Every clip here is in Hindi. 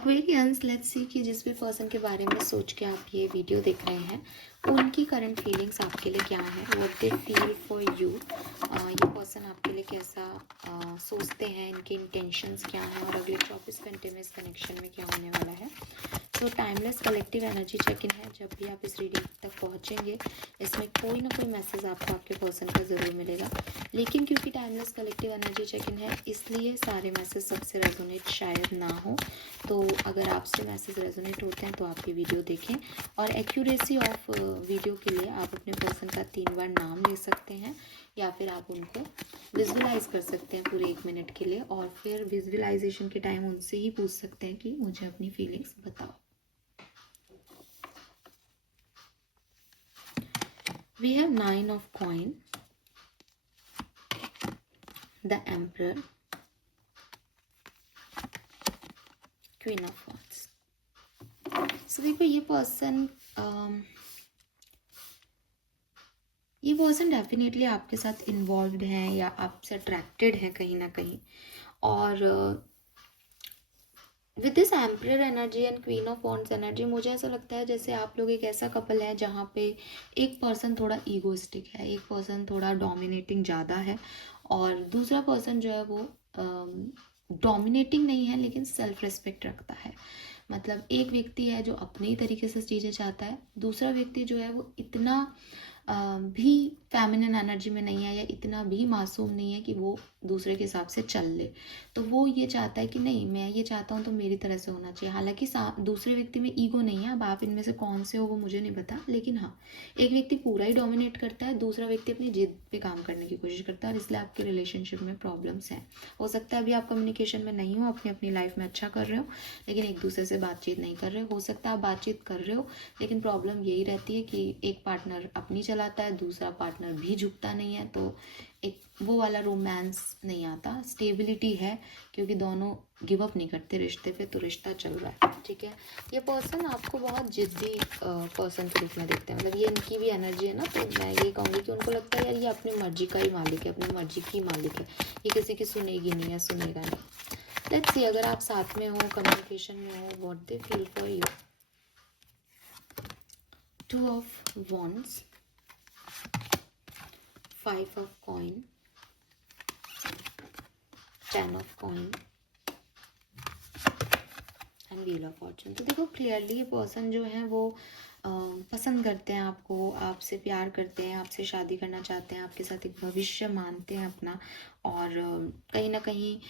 एक्वेरियंस, लेट्स सी कि जिस भी पर्सन के बारे में सोच के आप ये वीडियो देख रहे हैं उनकी करंट फीलिंग्स आपके लिए क्या है, what they feel for you. ये पर्सन आपके लिए कैसा सोचते हैं, इनके इंटेंशंस क्या हैं और अगले 24 घंटे में इस कनेक्शन में क्या होने वाला है। तो timeless collective energy check in है। जब भी आप इस रीडिंग तक पहुंचेंगे इसमें कोई ना कोई मैसेज आपको आपके पर्सन का ज़रूर मिलेगा, लेकिन क्योंकि timeless collective energy check in है इसलिए सारे मैसेज सबसे रेजोनेट शायद ना हो। तो अगर आपसे मैसेज रेजोनेट होते हैं तो आप ये वीडियो देखें, और एक्यूरेसी ऑफ वीडियो के लिए आप अपने पर्सन का 3 बार नाम ले सकते हैं या फिर आप उनको विजुअलाइज कर सकते हैं पूरे 1 मिनट के लिए, और फिर विजुअलाइजेशन के टाइम उनसे ही पूछ सकते हैं कि मुझे अपनी फीलिंग्स बताओ। We have 9 of coin, the Emperor, Queen of Wands. So देखो ये पर्सन डेफिनेटली आपके साथ इन्वॉल्व्ड हैं या आपसे अट्रैक्टेड हैं कहीं ना कहीं, और with this emperor energy and queen of wands energy मुझे ऐसा लगता है जैसे आप लोग एक ऐसा कपल है जहाँ पे एक पर्सन थोड़ा ईगोइस्टिक है, एक पर्सन थोड़ा डोमिनेटिंग ज़्यादा है और दूसरा पर्सन जो है वो डोमिनेटिंग नहीं है लेकिन सेल्फ रिस्पेक्ट रखता है। मतलब एक व्यक्ति है जो अपने ही तरीके से चीज़ें चाहता है, दूसरा व्यक्ति जो है वो इतना भी फेमिनिन एनर्जी में नहीं है या इतना भी मासूम नहीं है कि वो दूसरे के हिसाब से चल ले। तो वो ये चाहता है कि नहीं, मैं ये चाहता हूँ तो मेरी तरह से होना चाहिए। हालांकि दूसरे व्यक्ति में ईगो नहीं है, अब आप इनमें से कौन से हो वो मुझे नहीं पता, लेकिन हाँ एक व्यक्ति पूरा ही डोमिनेट करता है, दूसरा व्यक्ति अपनी जिद पे काम करने की कोशिश करता है और इसलिए आपके रिलेशनशिप में प्रॉब्लम्स हैं। हो सकता है अभी आप कम्युनिकेशन में नहीं हो, अपनी अपनी लाइफ में अच्छा कर रहे हो लेकिन एक दूसरे से बातचीत नहीं कर रहे हो सकता है आप बातचीत कर रहे हो लेकिन प्रॉब्लम यही रहती है कि एक पार्टनर अपनी चलाता है, दूसरा पार्टनर भी झुकता नहीं है, तो एक वो वाला रोमांस नहीं आता। स्टेबिलिटी है क्योंकि दोनों गिव अप नहीं करते रिश्ते पे, तो रिश्ता चल रहा है। ठीक है, ये पर्सन आपको बहुत जिद्दी पर्सन के रूप में देखते हैं, मतलब ये इनकी भी एनर्जी है ना, तो मैं ये कहूँगी कि उनको लगता है यार ये अपनी मर्जी का ही मालिक है, अपनी मर्जी की मालिक है, ये किसी की सुनेगी नहीं या सुनेगा नहीं। लेट्स सी अगर आप साथ में हो, कम्युनिकेशन में हो, what they feel for you. 2 of Wands, 5 of coin, 10 of coin and wheel of Fortune. तो देखो क्लियरली ये पर्सन जो है वो पसंद करते हैं आपको, आपसे प्यार करते हैं, आपसे शादी करना चाहते हैं, आपके साथ एक भविष्य मानते हैं अपना, और कहीं ना कहीं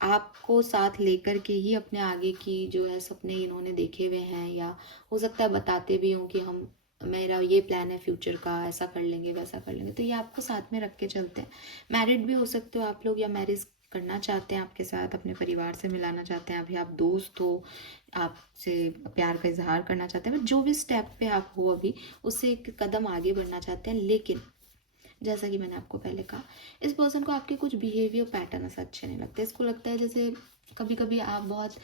आपको साथ लेकर के ही अपने आगे की जो है सपने इन्होंने देखे हुए हैं, या हो सकता है बताते भी हों कि हम मेरा ये प्लान है फ्यूचर का, ऐसा कर लेंगे वैसा कर लेंगे, तो ये आपको साथ में रख के चलते हैं। मैरिड भी हो सकते हो आप लोग, या मैरिज करना चाहते हैं आपके साथ, अपने परिवार से मिलाना चाहते हैं, अभी आप दोस्त हो, आपसे प्यार का इजहार करना चाहते हैं, जो भी स्टेप पे आप हो अभी उससे एक कदम आगे बढ़ना चाहते हैं। लेकिन जैसा कि मैंने आपको पहले कहा, इस पर्सन को आपके कुछ बिहेवियर पैटर्न अच्छे नहीं लगते। इसको लगता है जैसे कभी कभी आप बहुत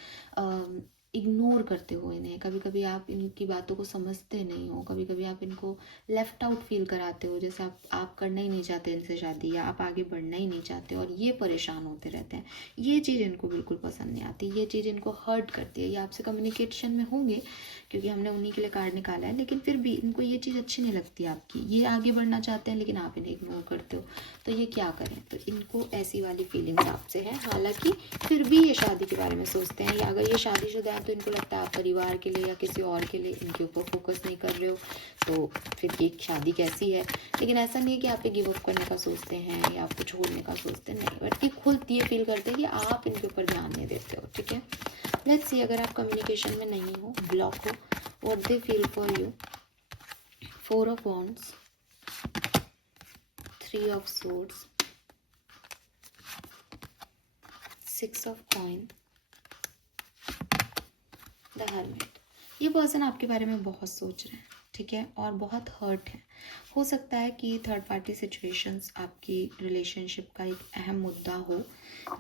इग्नोर करते हो इन्हें, कभी कभी आप इनकी बातों को समझते नहीं हो, कभी कभी आप इनको लेफ्ट आउट फील कराते हो, जैसे आप करना ही नहीं चाहते इनसे शादी, या आप आगे बढ़ना ही नहीं चाहते और ये परेशान होते रहते हैं। ये चीज़ इनको बिल्कुल पसंद नहीं आती, ये चीज़ इनको हर्ट करती है। ये आपसे कम्युनिकेशन में होंगे क्योंकि हमने उन्हीं के लिए कार्ड निकाला है, लेकिन फिर भी इनको ये चीज़ अच्छी नहीं लगती आपकी। ये आगे बढ़ना चाहते हैं लेकिन आप इन्हें इग्नोर करते हो, तो ये क्या करें। तो इनको ऐसी वाली फीलिंग्स आपसे है, हालांकि फिर भी ये शादी के बारे में सोचते हैं, या अगर ये शादीशुदा है तो इनको लगता है आप परिवार के लिए या किसी और के लिए इनके ऊपर फोकस नहीं कर रहे हो, तो फिर ये शादी कैसी है। लेकिन ऐसा नहीं है कि आप पे गिव अप करने का सोचते हैं या आपको छोड़ने का सोचते हैं, नहीं, बट ये खुद ये फील करते हैं कि आप इनके ऊपर ध्यान नहीं देते हो। ठीक है, लेट्स सी अगर आप कम्युनिकेशन में नहीं हो, ब्लॉक हो, what they feel for you. 4 of Wands, 3 of Swords, 6 of Coin, the Hermit। ये पर्सन आपके बारे में बहुत सोच रहे हैं, ठीक है, और बहुत हर्ट है। हो सकता है कि थर्ड पार्टी सिचुएशंस आपकी रिलेशनशिप का एक अहम मुद्दा हो,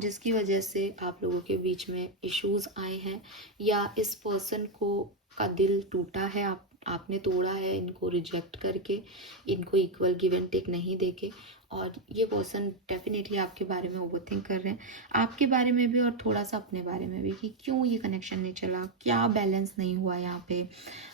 जिसकी वजह से आप लोगों के बीच में इश्यूज आए हैं, या इस पर्सन को का दिल टूटा है, आपने तोड़ा है इनको रिजेक्ट करके, इनको इक्वल गिव एंड टेक नहीं देके, और ये पर्सन डेफिनेटली आपके बारे में ओवरथिंक कर रहे हैं, आपके बारे में भी और थोड़ा सा अपने बारे में भी, कि क्यों ये कनेक्शन नहीं चला, क्या बैलेंस नहीं हुआ यहाँ पे,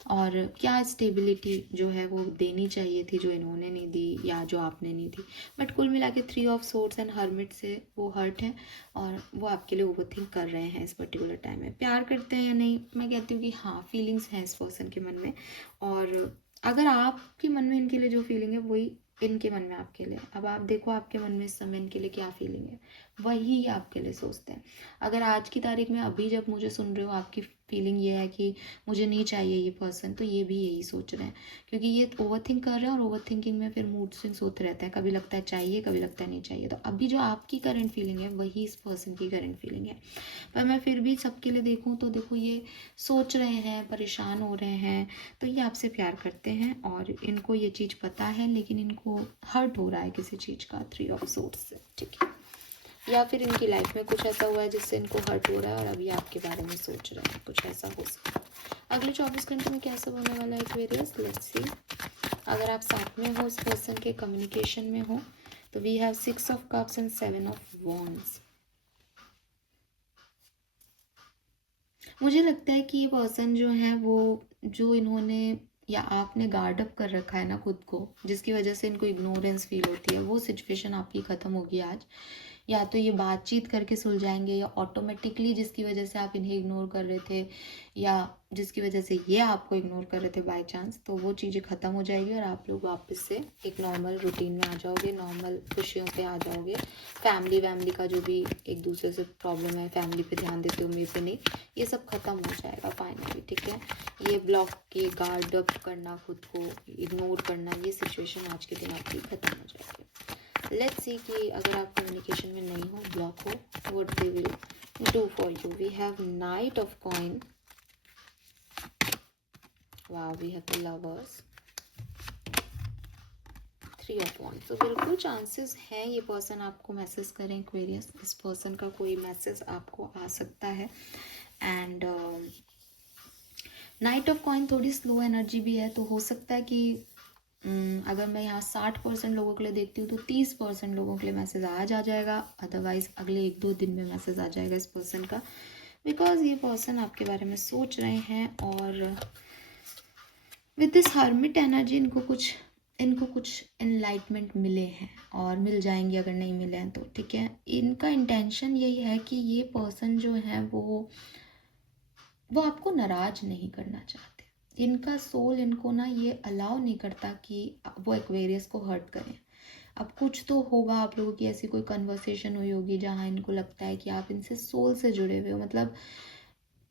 और क्या स्टेबिलिटी जो है वो देनी चाहिए थी जो इन्होंने नहीं दी या जो आपने नहीं दी। बट कुल मिला के 3 ऑफ सोर्ड्स एंड हर्मिट से वो हर्ट है और वो आपके लिए ओवरथिंक कर रहे हैं इस पर्टिकुलर टाइम में। प्यार करते हैं या नहीं, मैं कहती हूँ कि हाँ, फीलिंग्स हैं इस पर्सन के मन में, और अगर आपके मन में इनके लिए जो फीलिंग है वही इनके मन में आपके लिए। अब आप देखो आपके मन में इस समय इनके लिए क्या फीलिंग है, वही आपके लिए सोचते हैं। अगर आज की तारीख में अभी जब मुझे सुन रहे हो आपकी फीलिंग ये है कि मुझे नहीं चाहिए ये पर्सन, तो ये भी यही सोच रहे हैं, क्योंकि ये ओवरथिंक कर रहे हैं और ओवरथिंकिंग में फिर मूड स्विंग्स होते रहते हैं, कभी लगता है चाहिए, कभी लगता है नहीं चाहिए। तो अभी जो आपकी करंट फीलिंग है वही इस पर्सन की करंट फीलिंग है। पर मैं फिर भी सबके लिए देखूँ तो देखो, ये सोच रहे हैं, परेशान हो रहे हैं, तो ये आपसे प्यार करते हैं और इनको ये चीज़ पता है, लेकिन इनको हर्ट हो रहा है किसी चीज़ का 3 ऑफ सोर्ड्स से, ठीक है। या फिर इनकी लाइफ में कुछ ऐसा हुआ है जिससे इनको हर्ट हो रहा है और अभी आपके बारे में सोच रहे हैं, कुछ ऐसा हो सकता है। अगले 24 घंटे में क्या सब होने वाला है एक्वेरियस, लेट्स सी। अगर आप साथ में हो, इस पर्सन के कम्युनिकेशन में हो, तो we have 6 of cups and 7 of wands. मुझे लगता है कि ये पर्सन जो है वो, जो इन्होंने या आपने गार्ड अप कर रखा है ना खुद को, जिसकी वजह से इनको इग्नोरेंस फील होती है, वो सिचुएशन आपकी ख़त्म होगी आज। या तो ये बातचीत करके सुलझाएंगे, या ऑटोमेटिकली जिसकी वजह से आप इन्हें इग्नोर कर रहे थे या जिसकी वजह से ये आपको इग्नोर कर रहे थे बाय चांस, तो वो चीज़ें ख़त्म हो जाएगी और आप लोग वापस से एक नॉर्मल रूटीन में आ जाओगे, नॉर्मल खुशियों पे आ जाओगे। फैमिली का जो भी एक दूसरे से प्रॉब्लम है, फैमिली पे ध्यान देते हो, मेरे पे नहीं, ये सब ख़त्म हो जाएगा फाइनली, ठीक है। ये ब्लॉक के गार्ड अप करना, खुद को इग्नोर करना, ये सिचुएशन आज के दिन आपकी ख़त्म हो जाएगी। लेट्स सी कि अगर आप कम्युनिकेशन में नहीं हो, ब्लॉक हो, what they will do for you. We have knight of coin, wow, we have the lovers, 3 of wands. तो बिल्कुल चांसेस हैं ये पर्सन आपको मैसेज करें एक्वेरियस, इस पर्सन का कोई मैसेज आपको आ सकता है। एंड नाइट ऑफ कॉइन थोड़ी स्लो एनर्जी भी है, तो हो सकता है कि अगर मैं यहाँ 60% लोगों के लिए देखती हूँ तो 30% लोगों के लिए मैसेज आज आ जाएगा, अदरवाइज अगले 1-2 दिन में मैसेज आ जाएगा इस पर्सन का, बिकॉज ये पर्सन आपके बारे में सोच रहे हैं। और विद दिस हर्मिट एनर्जी इनको कुछ एनलाइटमेंट मिले हैं और मिल जाएंगे अगर नहीं मिले हैं तो, ठीक है। इनका इंटेंशन यही है कि ये पर्सन जो है वो आपको नाराज नहीं करना चाहते। इनका सोल इनको ना ये अलाउ नहीं करता कि वो एक्वेरियस को हर्ट करें। अब कुछ तो होगा, आप लोगों की ऐसी कोई कन्वर्सेशन हुई होगी जहाँ इनको लगता है कि आप इनसे सोल से जुड़े हुए हो, मतलब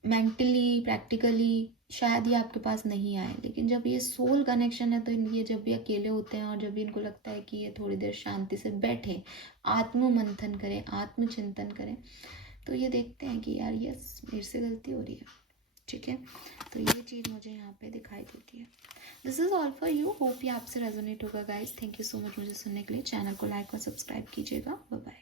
मेंटली प्रैक्टिकली शायद ये आपके पास नहीं आए, लेकिन जब ये सोल कनेक्शन है तो ये जब भी अकेले होते हैं और जब भी इनको लगता है कि ये थोड़ी देर शांति से बैठे, आत्म मंथन करें, आत्मचिंतन करें, तो ये देखते हैं कि यार यस, मेरे से गलती हो रही है, ठीक है। तो ये चीज़ मुझे यहाँ पे दिखाई देती है। This is all for you, hope ये आपसे रेजोनेट होगा guys. Thank you so much मुझे सुनने के लिए। चैनल को लाइक और सब्सक्राइब कीजिएगा। Bye bye.